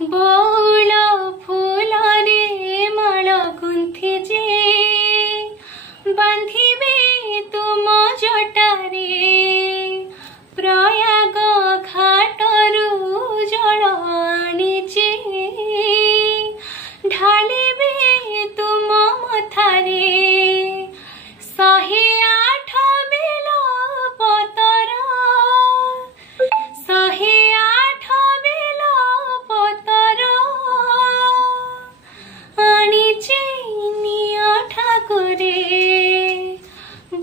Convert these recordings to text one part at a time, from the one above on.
बौल फूल रे माल गुंथि जे बांधिबे तुम जटारे प्रयाग घाटरू जल आनिचे ढालिबे तुम मथारे 108 बेल पतर 108 बेल पतर आनिचे निया ठाकुरे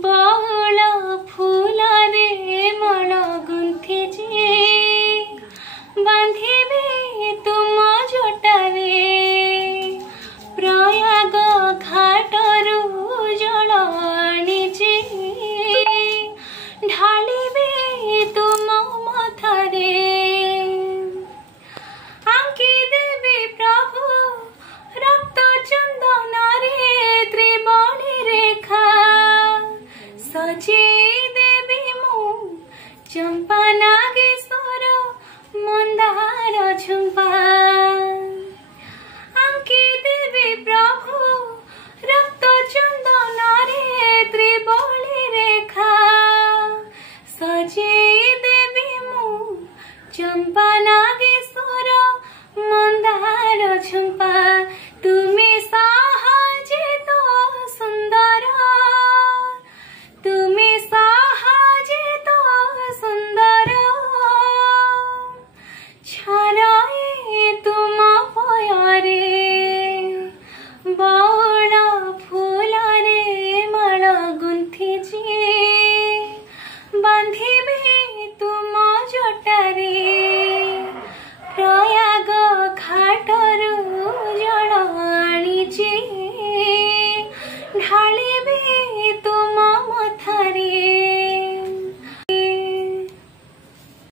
बौल फूल रे माल गुंथि जे बांधिबे तुम जटारे प्रयाग घाटरू जल आनिचे ढालिबे तुम मथारे आंकी देबे प्रभु रक्त चंदन रे त्रिबणी रेखा सजी देबी मु चंपा नागेश्वर मंदार झुंपा